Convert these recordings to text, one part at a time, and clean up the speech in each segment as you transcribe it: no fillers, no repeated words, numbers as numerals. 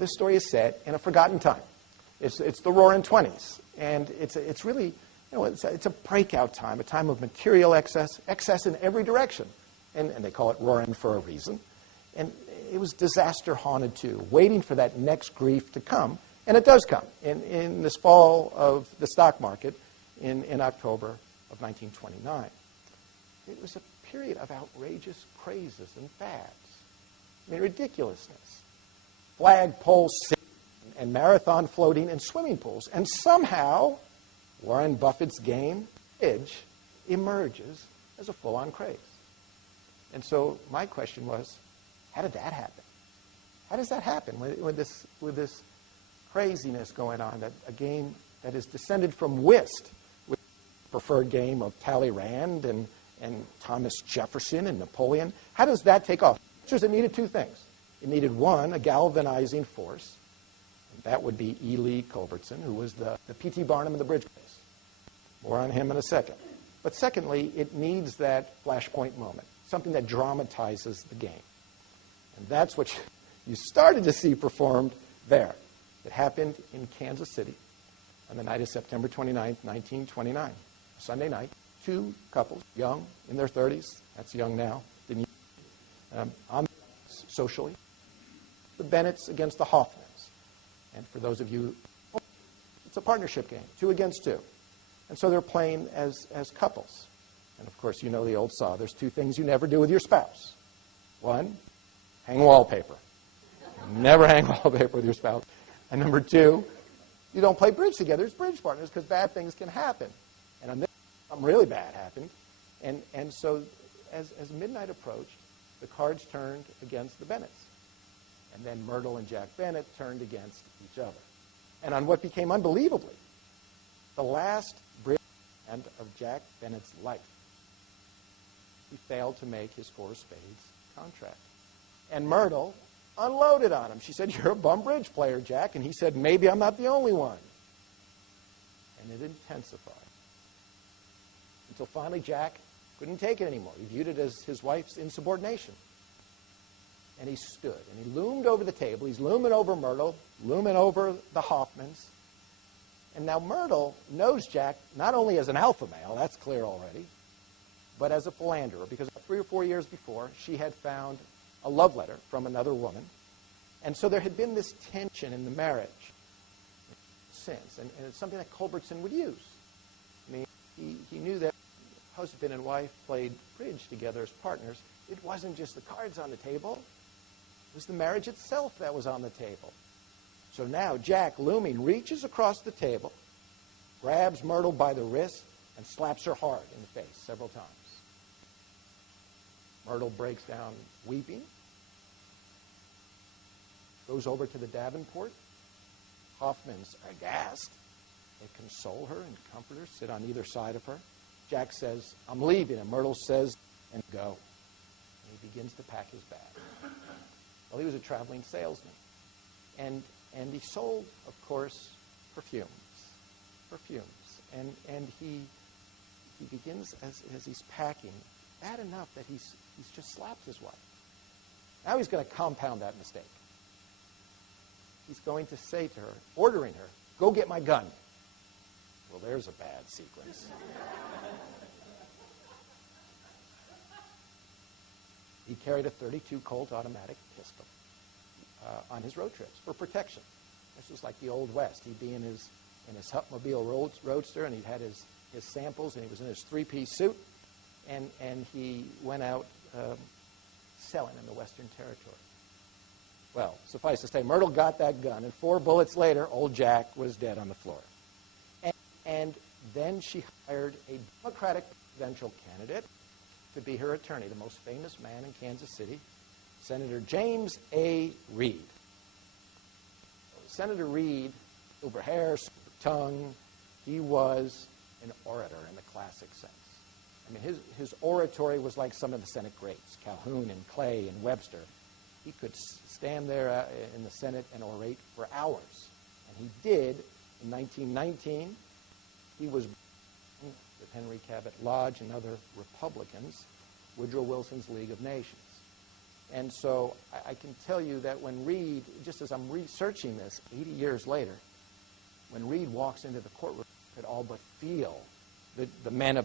This story is set in a forgotten time. It's the Roaring '20s, and it's really, it's a breakout time, a time of material excess in every direction, and they call it roaring for a reason. And it was disaster haunted too, waiting for that next grief to come, and it does come in this fall of the stock market in October of 1929. It was a period of outrageous crazes and fads. I mean, ridiculousness. Flagpole sitting and marathon floating and swimming pools. And somehow, Warren Buffett's game, bridge, emerges as a full-on craze. And so my question was, how did that happen? How does that happen with this craziness going on, that a game that is descended from whist, with the preferred game of Talleyrand and Thomas Jefferson and Napoleon? How does that take off? It needed two things. It needed, one, a galvanizing force. And that would be E. Lee Culbertson, who was the P.T. Barnum of the bridge case. More on him in a second. But secondly, it needs that flashpoint moment, something that dramatizes the game. And that's what you started to see performed there. It happened in Kansas City on the night of September 29th, 1929, a Sunday night. Two couples, young, in their 30s, that's young now, on socially, the Bennetts against the Hoffmans. And for those of you, it's a partnership game, 2 against 2. And so they're playing as couples. And of course, you know the old saw. There's 2 things you never do with your spouse. 1, hang wallpaper. Never hang wallpaper with your spouse. And number 2, you don't play bridge together as bridge partners because bad things can happen. And on this, something really bad happened. And so as midnight approached, the cards turned against the Bennetts. And then Myrtle and Jack Bennett turned against each other. And on what became unbelievably the last bridge hand of Jack Bennett's life, he failed to make his 4 spades contract. And Myrtle unloaded on him. She said, "You're a bum bridge player, Jack." And he said, "Maybe I'm not the only one." And it intensified. Until finally Jack couldn't take it anymore. He viewed it as his wife's insubordination. And he stood, and he loomed over the table. He's looming over Myrtle, looming over the Hoffmans. And now Myrtle knows Jack not only as an alpha male, that's clear already, but as a philanderer, because 3 or 4 years before, she had found a love letter from another woman. And so there had been this tension in the marriage since, and it's something that Culbertson would use. I mean, he knew that husband and wife played bridge together as partners. It wasn't just the cards on the table. It was the marriage itself that was on the table. So now Jack, looming, reaches across the table, grabs Myrtle by the wrist, and slaps her hard in the face several times. Myrtle breaks down weeping, goes over to the Davenport. Hoffmans are aghast. They console her and comfort her, sit on either side of her. Jack says, "I'm leaving," and Myrtle says, "And go." And he begins to pack his bag. Well, he was a traveling salesman. And he sold, of course, perfumes. And he begins, as he's packing, bad enough that he's just slapped his wife. Now he's going to compound that mistake. He's going to say to her, ordering her, "Go get my gun." Well, there's a bad sequence. He carried a .32 Colt automatic pistol on his road trips for protection. This was like the Old West. He'd be in his Hupmobile Roadster, and he'd had his samples, and he was in his 3-piece suit, and he went out selling in the Western Territory. Well, suffice to say, Myrtle got that gun, and 4 bullets later, old Jack was dead on the floor. And then she hired a Democratic presidential candidate to be her attorney, the most famous man in Kansas City, Senator James A. Reed. Senator Reed, silver hair, silver tongue, he was an orator in the classic sense. I mean, his oratory was like some of the Senate greats, Calhoun and Clay and Webster. He could stand there in the Senate and orate for hours. And he did in 1919. He was with Henry Cabot Lodge and other Republicans, Woodrow Wilson's League of Nations. And so I can tell you that when Reed, just as I'm researching this 80 years later, when Reed walks into the courtroom, you could all but feel the men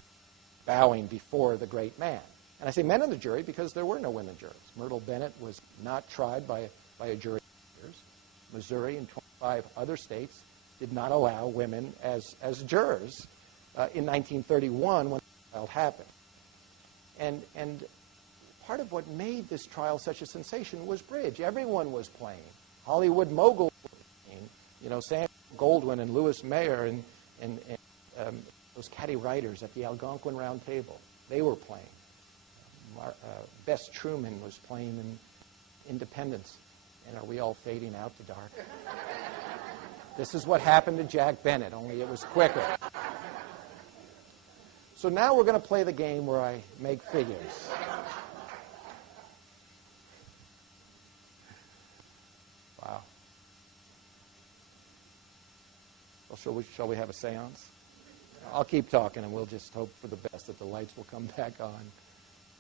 bowing before the great man. And I say men in the jury because there were no women jurors. Myrtle Bennett was not tried by a jury of jurors. Missouri and 25 other states did not allow women as jurors in 1931 when the trial happened. And part of what made this trial such a sensation was bridge. Everyone was playing. Hollywood moguls were playing. You know, Sam Goldwyn and Louis Mayer and those caddy writers at the Algonquin Round Table, they were playing. Bess Truman was playing in Independence. And are we all fading out to dark? This is what happened to Jack Bennett, only it was quicker. So now we're going to play the game where I make figures. Wow. Well, shall we have a seance? I'll keep talking, and we'll just hope for the best that the lights will come back on.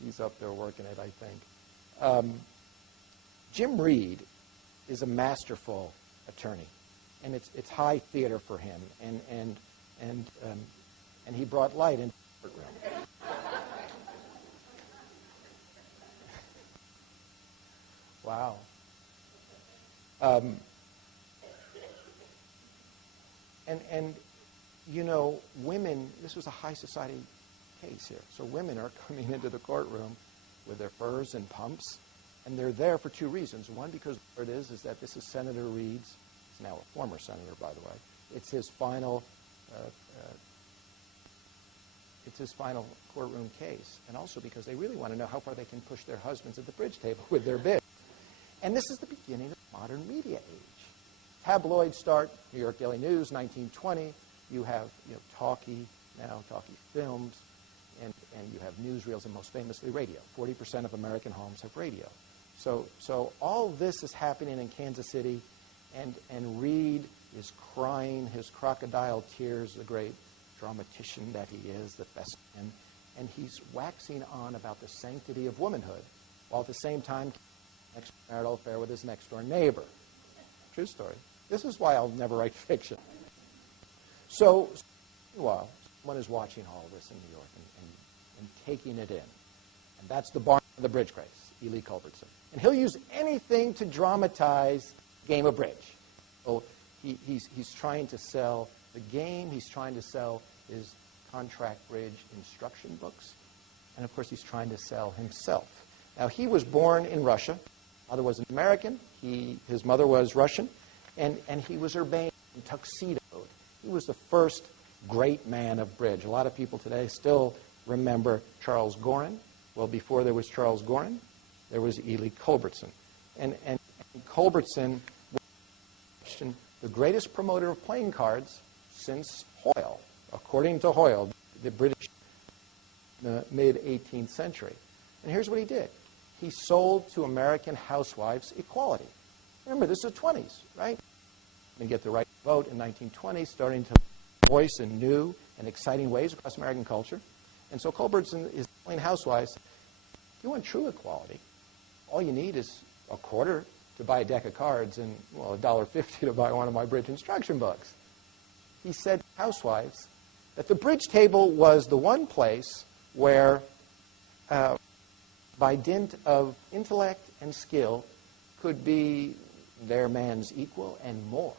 He's up there working it, I think. Jim Reed is a masterful attorney, and it's high theater for him, and he brought light into the courtroom. Wow. And you know, women, this was a high society case here. So women are coming into the courtroom with their furs and pumps, and they're there for two reasons. One, because what it is that this is Senator Reed's, he's now a former senator, by the way. It's his final courtroom case. And also because they really want to know how far they can push their husbands at the bridge table with their bid. And this is the beginning of the modern media age. Tabloids start, New York Daily News, 1920. You have talkie films, and you have newsreels, and most famously radio. 40% of American homes have radio. So all this is happening in Kansas City, and Reed is crying his crocodile tears, the great dramatician that he is, the thespian, and he's waxing on about the sanctity of womanhood, while at the same time extramarital affair with his next-door neighbor. True story. This is why I'll never write fiction. So, meanwhile, someone is watching all of this in New York and taking it in. And that's the barn of the bridge craze, Ely Culbertson. And he'll use anything to dramatize game of bridge. So he's trying to sell the game. He's trying to sell his contract bridge instruction books. And, of course, he's trying to sell himself. Now, he was born in Russia. His father was an American. His mother was Russian. And he was urbane and tuxedoed. He was the first great man of bridge. A lot of people today still remember Charles Gorin. Well, before there was Charles Gorin, there was Ely Culbertson. And Culbertson was the greatest promoter of playing cards since Hoyle, according to Hoyle, the British in the mid-18th century. And here's what he did. He sold to American housewives equality. Remember, this is the 20s, right? And get the right to vote in 1920, starting to voice in new and exciting ways across American culture. And so Culbertson is telling housewives, if you want true equality, all you need is a quarter to buy a deck of cards and, well, $1.50 to buy one of my bridge instruction books. He said to housewives that the bridge table was the one place where, by dint of intellect and skill, could be their man's equal and more.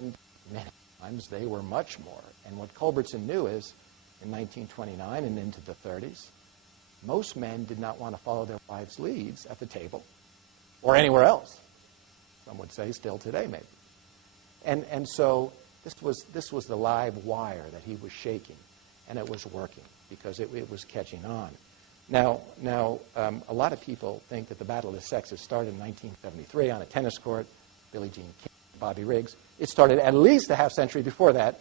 And many times they were much more. And what Culbertson knew is, in 1929 and into the 30s, most men did not want to follow their wives' leads at the table or anywhere else. Some would say still today, maybe. And so this was the live wire that he was shaking, and it was working because it was catching on. Now, a lot of people think that the Battle of the Sexes started in 1973 on a tennis court, Billie Jean King, Bobby Riggs. It started at least a half century before that,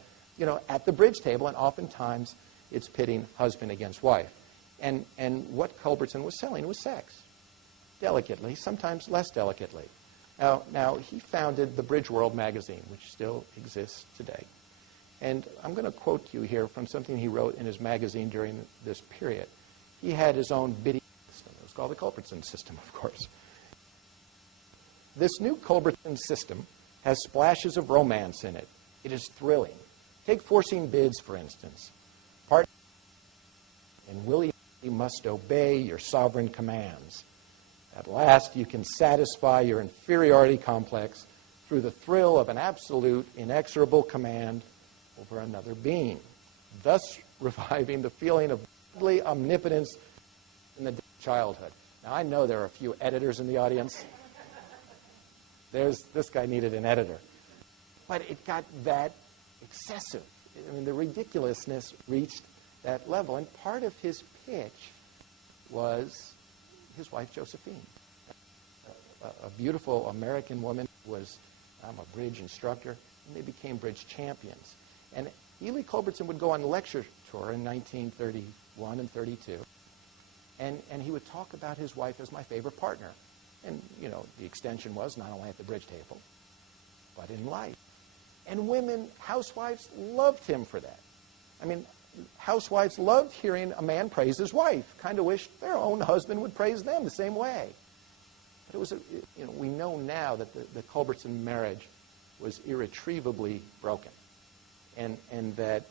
at the bridge table, and oftentimes it's pitting husband against wife. And what Culbertson was selling was sex, delicately, sometimes less delicately. Now he founded the Bridge World magazine, which still exists today. And I'm going to quote you here from something he wrote in his magazine during this period. He had his own bidding system. It was It's called the Culbertson system, of course. This new Culbertson system has splashes of romance in it. It is thrilling. Take forcing bids, for instance. Part and willingly must obey your sovereign commands. At last, you can satisfy your inferiority complex through the thrill of an absolute, inexorable command over another being, thus reviving the feeling of godly omnipotence in the childhood. Now, I know there are a few editors in the audience. This guy needed an editor. But it got that excessive. I mean, the ridiculousness reached that level. And part of his pitch was his wife, Josephine, a beautiful American woman who was a bridge instructor, and they became bridge champions. And Ely Culbertson would go on a lecture tour in 1931 and 32, and he would talk about his wife as my favorite partner. And, you know, the extension was not only at the bridge table, but in life. And women, housewives, loved him for that. I mean, housewives loved hearing a man praise his wife, kind of wished their own husband would praise them the same way. But it was, we know now that the Culbertson marriage was irretrievably broken, and that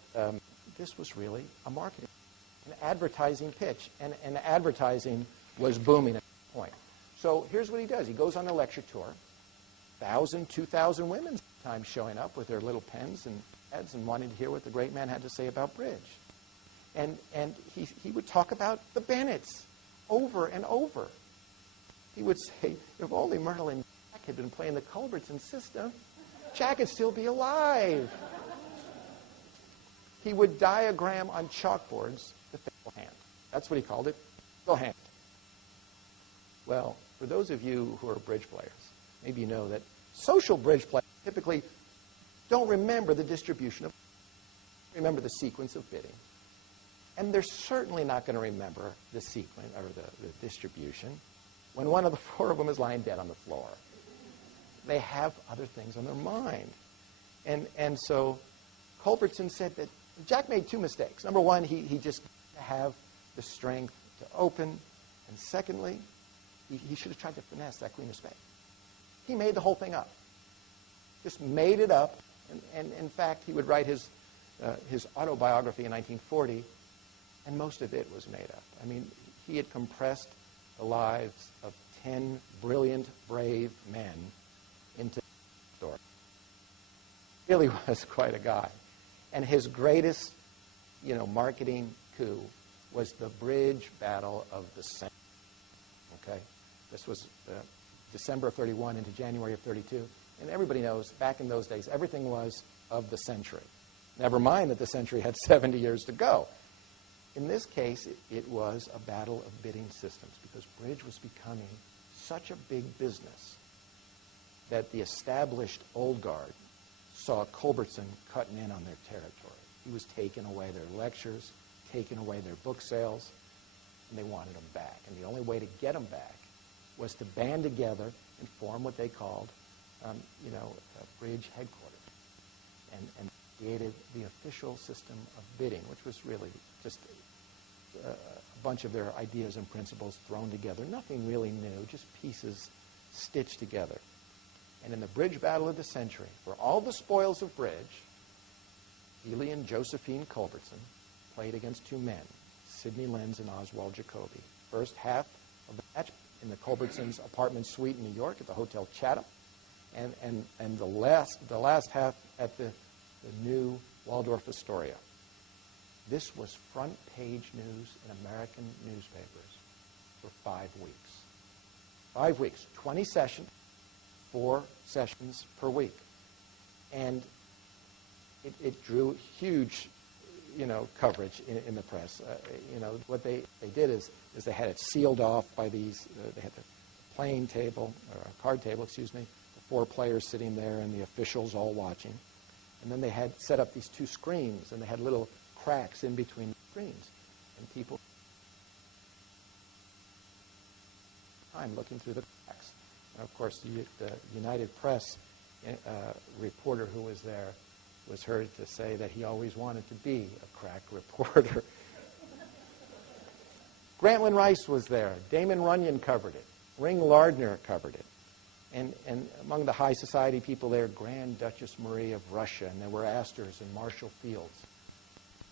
this was really a marketing, an advertising pitch, and advertising was booming at that point. So here's what he does. He goes on a lecture tour, 1,000, 2,000 women sometimes showing up with their little pens and pads and wanting to hear what the great man had to say about bridge. And he would talk about the Bennetts over and over. He would say, if only Myrtle and Jack had been playing the Culbertson system, Jack would still be alive. He would diagram on chalkboards the fatal hand. That's what he called it, fatal hand. Well, for those of you who are bridge players, maybe you know that social bridge players typically don't remember the distribution of, remember the sequence of bidding. And they're certainly not going to remember the sequence or the distribution when one of the four of them is lying dead on the floor. They have other things on their mind. And so Culbertson said that Jack made two mistakes. Number one, he just didn't have the strength to open. And secondly, he should have tried to finesse that queen of spades. He made the whole thing up. Just made it up. And in fact, he would write his autobiography in 1940, and most of it was made up. I mean, he had compressed the lives of 10 brilliant, brave men into a story. He really was quite a guy. And his greatest, marketing coup was the bridge battle of the century. Okay? This was December of 31 into January of 32. And everybody knows, back in those days, everything was of the century. Never mind that the century had 70 years to go. In this case, it was a battle of bidding systems because bridge was becoming such a big business that the established old guard saw Culbertson cutting in on their territory. He was taking away their lectures, taking away their book sales, and they wanted them back. And the only way to get them back was to band together and form what they called, bridge headquarters, and created the official system of bidding, which was really just a bunch of their ideas and principles thrown together. Nothing really new, just pieces stitched together. And in the bridge battle of the century, for all the spoils of bridge, Ely and Josephine Culbertson played against two men, Sidney Lenz and Oswald Jacoby. First half of the match in the Culbertsons' apartment suite in New York at the Hotel Chatham, and the last half at the new Waldorf Astoria. This was front page news in American newspapers for 5 weeks. 5 weeks, 20 sessions, 4 sessions per week. And it drew huge, coverage in the press. What they did is they had it sealed off by these, they had the playing table, or a card table, excuse me, the 4 players sitting there and the officials all watching. And then they had set up these 2 screens, and they had little cracks in between the screens. And people time looking through the cracks. And of course, the United Press reporter who was there was heard to say that he always wanted to be a crack reporter. Grantland Rice was there. Damon Runyon covered it. Ring Lardner covered it. And among the high society people there, Grand Duchess Marie of Russia, and there were Astors and Marshall Fields.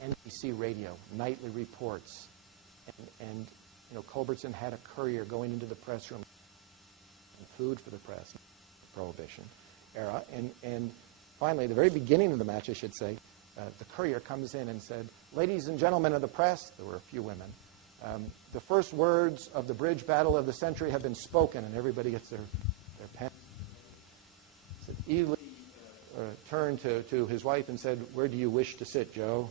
NBC Radio, nightly reports. And you know, Culbertson had a courier going into the press room and food for the press, Prohibition era. And finally, the very beginning of the match, I should say, the courier comes in and said, "Ladies and gentlemen of the press," there were a few women, "the first words of the bridge battle of the century have been spoken," and everybody gets their pen. So Ely turned to his wife and said, "Where do you wish to sit, Joe?"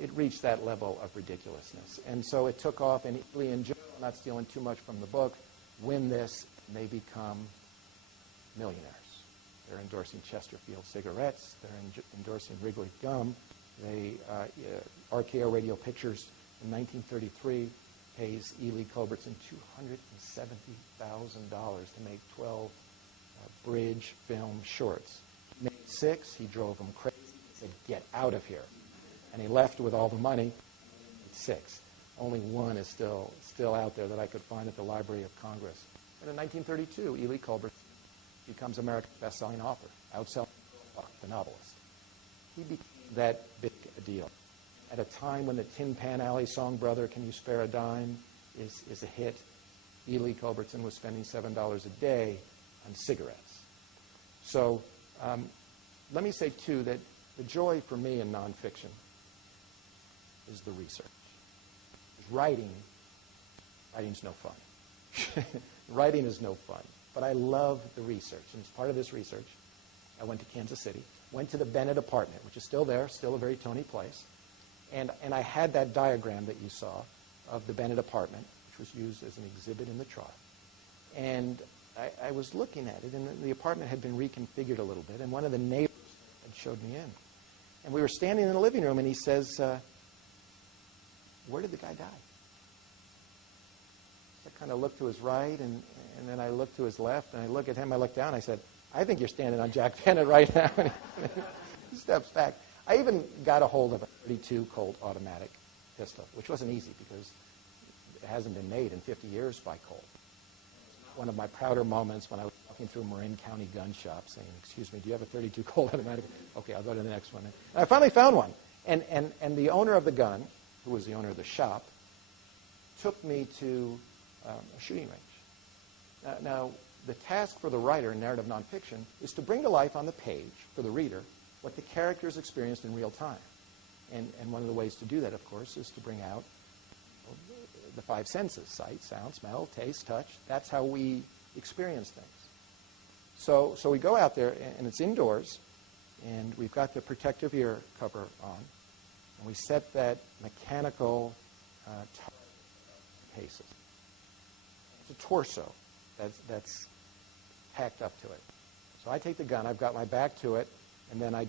It reached that level of ridiculousness. And so it took off, and Ely and Joe, not stealing too much from the book, win this, and they become millionaires. They're endorsing Chesterfield cigarettes. They're endorsing Wrigley gum. RKO Radio Pictures in 1933 pays Ely Culbertson $270,000 to make 12 bridge film shorts. He made 6. He drove them crazy. He said, "Get out of here." And he left with all the money. 6. Only one is still out there that I could find at the Library of Congress. And in 1932, Ely Culbertson becomes America's best-selling author, outselling the novelist. He became that big a deal. At a time when the Tin Pan Alley song, "Brother, Can You Spare a Dime?" is a hit, Ely Culbertson was spending $7 a day on cigarettes. So let me say, too, that the joy for me in nonfiction is the research. Writing's no fun. Writing is no fun. But I love the research. And as part of this research, I went to Kansas City, went to the Bennett apartment, which is still there, still a very Tony place. And I had that diagram that you saw of the Bennett apartment, which was used as an exhibit in the trial. And I was looking at it, and the apartment had been reconfigured a little bit, and one of the neighbors had showed me in. And we were standing in the living room, and he says, "Where did the guy die?" So I kind of looked to his right, and then I looked to his left, and I look at him, I look down, I said, "I think you're standing on Jack Bennett right now." And he steps back. I even got a hold of a .32 Colt automatic pistol, which wasn't easy because it hasn't been made in 50 years by Colt. One of my prouder moments when I was walking through Marin County gun shop saying, "Excuse me, do you have a .32 Colt automatic?" "Okay, I'll go to the next one." And I finally found one. And the owner of the gun, who was the owner of the shop, took me to a shooting range. Now, the task for the writer in narrative nonfiction is to bring to life on the page for the reader what the characters experienced in real time. And one of the ways to do that, of course, is to bring out the 5 senses: sight, sound, smell, taste, touch. That's how we experience things. So we go out there, and it's indoors, and we've got the protective ear cover on, and we set that mechanical paces. It's a torso that's tacked up to it. So I take the gun, I've got my back to it, and then I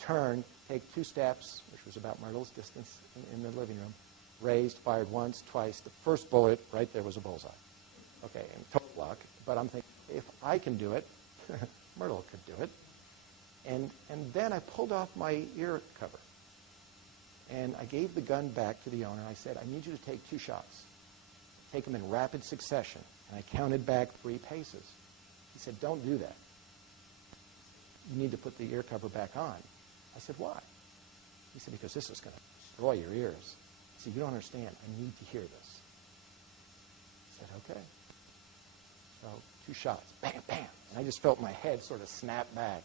turn, take 2 steps, which was about Myrtle's distance in the living room, raised, fired once, twice. The first bullet right there was a bullseye. Okay, and total block. But I'm thinking, if I can do it, Myrtle could do it. And then I pulled off my ear cover. And I gave the gun back to the owner. I said, "I need you to take 2 shots. Take them in rapid succession." And I counted back 3 paces. He said, "Don't do that. You need to put the ear cover back on." I said, "Why?" He said, "Because this is going to destroy your ears." I said, "You don't understand. I need to hear this." I said, "Okay." So 2 shots, bam, bam. And I just felt my head sort of snap back.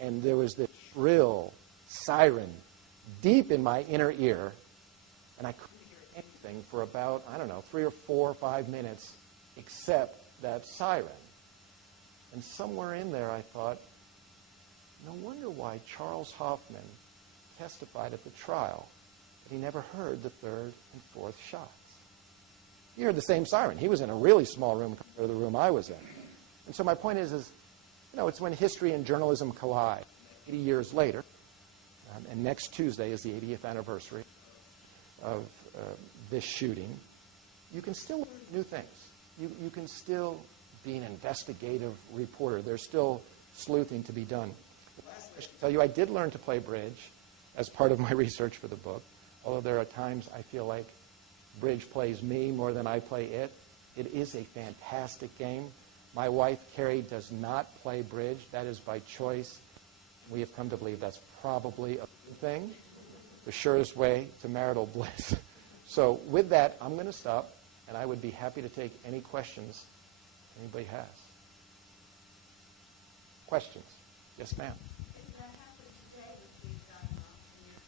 And there was this shrill siren deep in my inner ear. And I couldn't hear anything for about, 3 or 4 or 5 minutes except that siren. And somewhere in there I thought, no wonder why Charles Hoffman testified at the trial that he never heard the 3rd and 4th shots. He heard the same siren. He was in a really small room compared to the room I was in. And so my point is it's when history and journalism collide. 80 years later, and next Tuesday is the 80th anniversary of this shooting, you can still learn new things. You can still be an investigative reporter. There's still sleuthing to be done. Last, I should tell you, I did learn to play bridge as part of my research for the book, although there are times I feel like bridge plays me more than I play it. It is a fantastic game. My wife, Carrie, does not play bridge. That is by choice. We have come to believe that's probably a good thing, the surest way to marital bliss. So with that, I'm going to stop, and I would be happy to take any questions anybody has. Questions? Yes, ma'am. If that happened today, would we have gotten off in your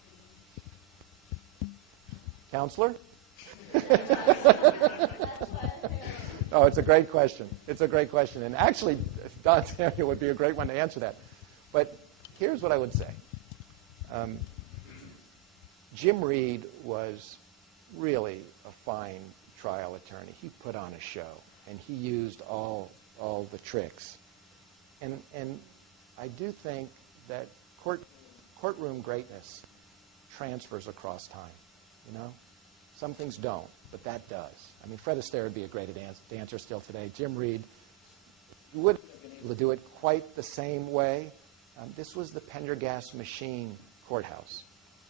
city? Counselor? Oh, it's a great question. It's a greght question. And actually, Don Samuel would be a great one to answer that. But here's what I would say. Jim Reed was really a fine trial attorney. He put on a show, and he used all the tricks. And I do think that courtroom greatness transfers across time, you know? Some things don't, but that does. I mean, Fred Astaire would be a great dancer still today. Jim Reed wouldn't have been able to do it quite the same way. This was the Pendergast machine courthouse.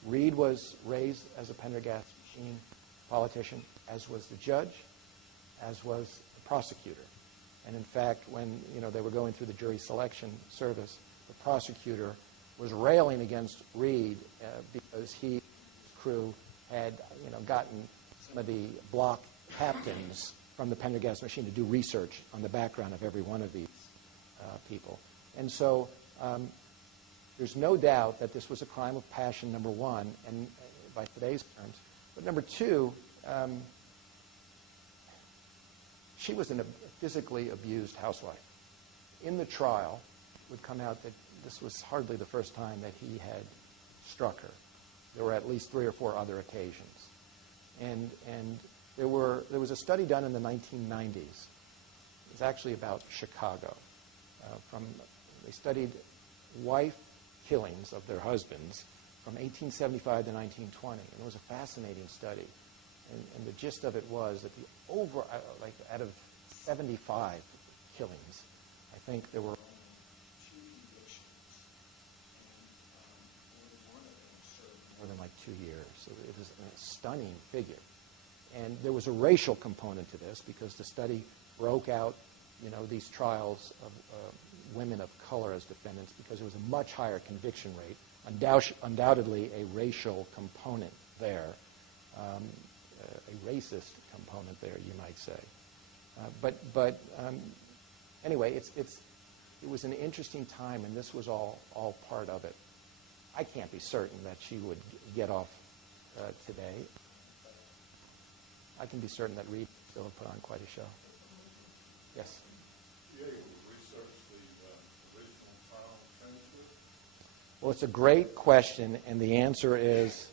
Reed was raised as a Pendergast machine politician, as was the judge, as was the prosecutor. And in fact, when they were going through the jury selection service, the prosecutor was railing against Reed because his crew had gotten some of the block captains from the Pendergast machine to do research on the background of every one of these people. And so there's no doubt that this was a crime of passion, number one, and by today's terms. But number two, she was a physically abused housewife. In the trial, it would come out that this was hardly the first time that he had struck her. There were at least 3 or 4 other occasions. And there was a study done in the 1990s. It was actually about Chicago. They studied wife killings of their husbands from 1875 to 1920. And it was a fascinating study. And the gist of it was that out of 75 killings, I think there were only 2 convictions. And one of them served more than 2 years. So it was a stunning figure. And there was a racial component to this because the study broke out, these trials of women of color as defendants because there was a much higher conviction rate, undoubtedly a racial component there, a racist component there, you might say. But anyway, it was an interesting time, and this was all part of it. I can't be certain that she would get off today. I can be certain that Reed still have put on quite a show. Yes? You able to research the original trial transcript? Well, it's a great question, and the answer is,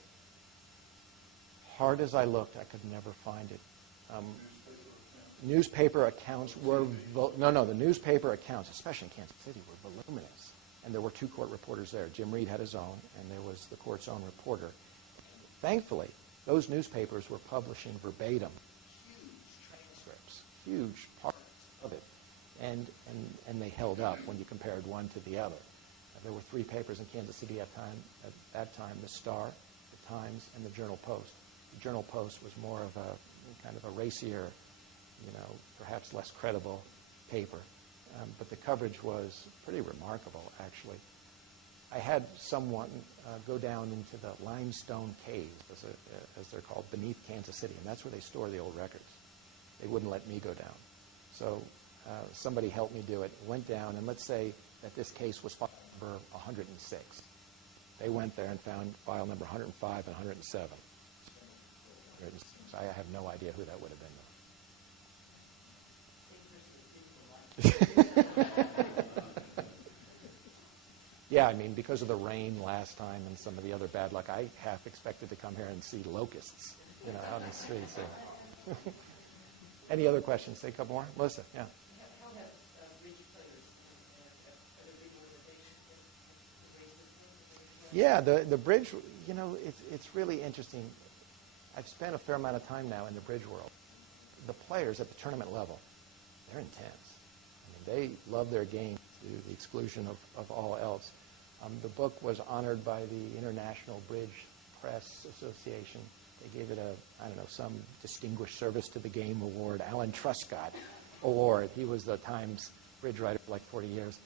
hard as I looked, I could never find it. Newspaper accounts were, the newspaper accounts, especially in Kansas City, were voluminous. And there were 2 court reporters there. Jim Reed had his own, and there was the court's own reporter. Thankfully, those newspapers were publishing verbatim huge transcripts, huge parts of it. And they held up when you compared one to the other. There were 3 papers in Kansas City at that time, the Star, the Times, and the Journal-Post. The Journal-Post was more of a kind of a racier, perhaps less credible paper. But the coverage was pretty remarkable, actually. I had someone go down into the limestone caves, as they're called, beneath Kansas City, and that's where they store the old records. They wouldn't let me go down. So somebody helped me do it, went down, and let's say that this case was file number 106. They went there and found file number 105 and 107. I have no idea who that would have been. Yeah, I mean, because of the rain last time and some of the other bad luck, I half expected to come here and see locusts, out in the streets. So. Any other questions? Say a couple more. Melissa, yeah. How have bridge players and other big organizations Yeah, the bridge, it's really interesting. I've spent a fair amount of time now in the bridge world. The players at the tournament level, they're intense. I mean, they love their game to the exclusion of all else. The book was honored by the International Bridge Press Association. They gave it a, I don't know, some distinguished service to the game award, Alan Truscott award. He was the Times bridge writer for like 40 years.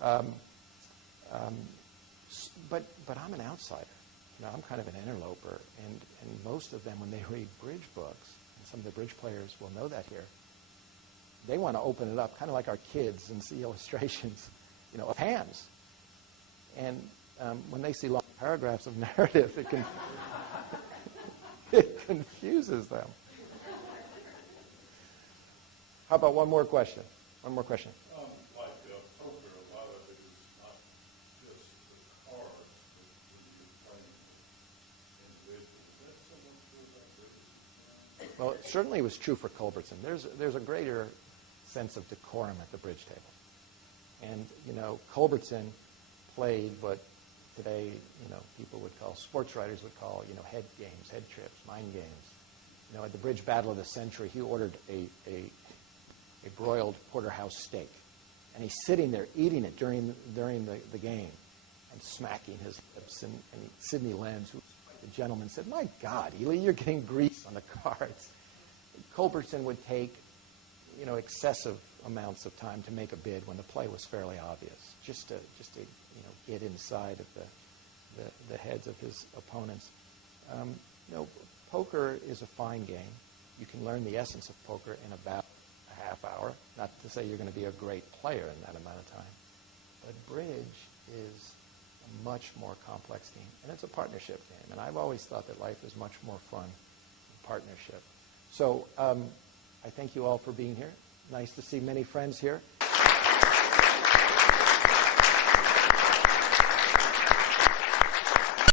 But I'm an outsider. You know, I'm kind of an interloper, and most of them, when they read bridge books, and some of the bridge players will know that here, they want to open it up, kind of like our kids, and see illustrations, you know, of hands. And when they see long paragraphs of narrative, it confuses them. How about one more question? One more question. Like poker, a lot of it is not just the cards that you're playing with individuals. Is that someone who Well, it certainly was true for Culbertson. There's a greater sense of decorum at the bridge table. And, you know, Culbertson played what today, you know, people would call, sports writers would call, you know, head games, head trips, mind games. You know, at the Bridge Battle of the Century, he ordered a broiled porterhouse steak. And he's sitting there eating it during the game and smacking his lips. And Sidney Lenz, who was the gentleman, said, "My God, Ely, you're getting grease on the cards." Culbertson would take, you know, excessive amounts of time to make a bid when the play was fairly obvious, just to you know, get inside of the heads of his opponents. You know, poker is a fine game. You can learn the essence of poker in about a half hour. Not to say you're going to be a great player in that amount of time. But bridge is a much more complex game, and it's a partnership game. And I've always thought that life is much more fun in partnership. So I thank you all for being here. Nice to see many friends here.